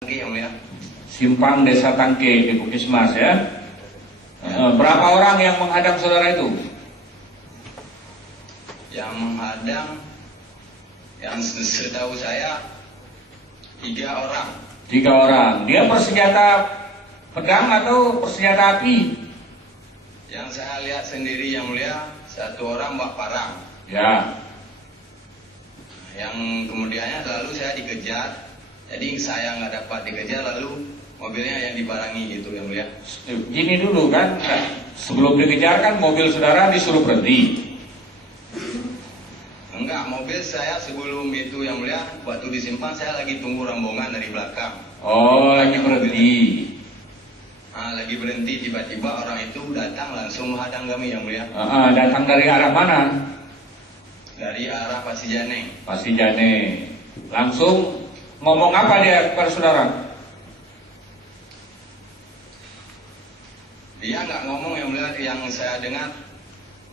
Yang mulia. Simpang Desa Tangke di Puskesmas ya. Berapa orang yang menghadang saudara itu? Yang menghadang, yang setahu saya 3 orang. 3 orang. Dia bersenjata pedang atau bersenjata api? Yang saya lihat sendiri yang mulia, 1 orang bawa parang. Ya. Yang kemudiannya lalu saya dikejar. Jadi saya nggak dapat dikejar, lalu mobilnya yang dibarangi gitu yang mulia. Gini dulu kan, sebelum dikejar kan mobil saudara disuruh berhenti. Enggak, mobil saya sebelum itu yang mulia, waktu disimpan saya lagi tunggu rombongan dari belakang. Oh, lagi berhenti. Lagi berhenti, tiba-tiba orang itu datang langsung menghadang kami yang mulia. Datang dari arah mana? Dari arah Pasijane. Pasijane. Langsung ngomong apa dia kepada saudara? Dia nggak ngomong yang mulia, yang saya dengar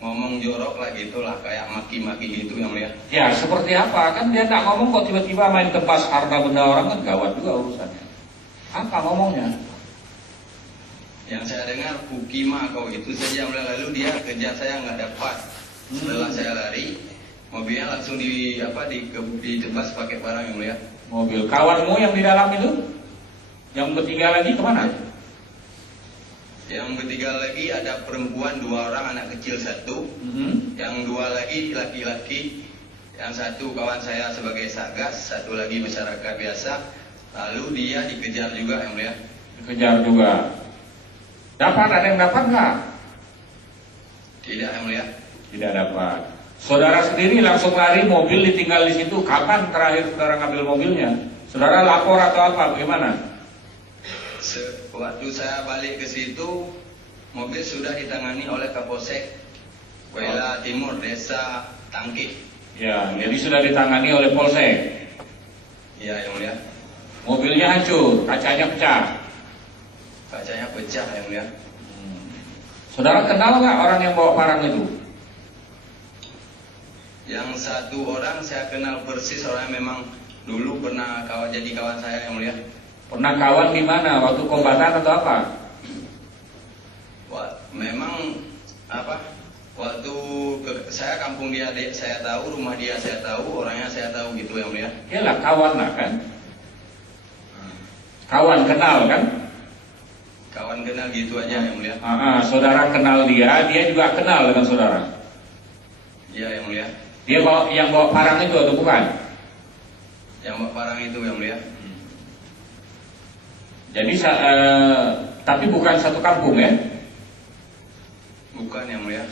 ngomong jorok lah gitulah, kayak maki-maki gitu yang mulia. Ya seperti apa? Kan dia nggak ngomong kok tiba-tiba main tebas harta benda orang, kan gawat juga urusannya. Apa ngomongnya? Yang saya dengar Pukima kau itu saja yang mulia, lalu dia kejar saya nggak dapat. Setelah saya lari, mobilnya langsung ditebas pakai parang yang mulia. Mobil. Kawanmu yang di dalam itu? Yang bertiga lagi kemana? Yang bertiga lagi ada perempuan 2 orang, anak kecil 1. Yang 2 lagi laki-laki. Yang 1 kawan saya sebagai Satgas, 1 lagi masyarakat biasa. Lalu dia dikejar juga yang mulia. Dikejar juga. Dapat, ada yang dapat nggak? Tidak yang mulia. Tidak dapat. Saudara sendiri langsung lari, mobil ditinggal di situ. Kapan terakhir saudara ngambil mobilnya? Saudara lapor atau apa? Bagaimana? Waktu saya balik ke situ, mobil sudah ditangani oleh Kapolsek Wela Timur, Desa Tangke. Ya, jadi sudah ditangani oleh Polsek. Iya yang mulia. Mobilnya hancur, kacanya pecah. Kacanya pecah yang mulia. Saudara kenal nggak orang yang bawa parang itu? Yang 1 orang saya kenal persis, orangnya memang dulu pernah jadi kawan saya yang mulia. Pernah kawan di mana? Waktu kombatan atau apa? Memang waktu saya kampung dia saya tahu, rumah dia saya tahu, orangnya saya tahu gitu yang mulia. Iyalah kawan lah kan? Kawan kenal kan? Kawan kenal gitu aja yang mulia. Saudara kenal dia, dia juga kenal dengan saudara. Iya yang mulia. Dia yang bawa parang itu atau bukan? Yang bawa parang itu yang mulia. Jadi tapi bukan satu kampung ya? Bukan yang mulia.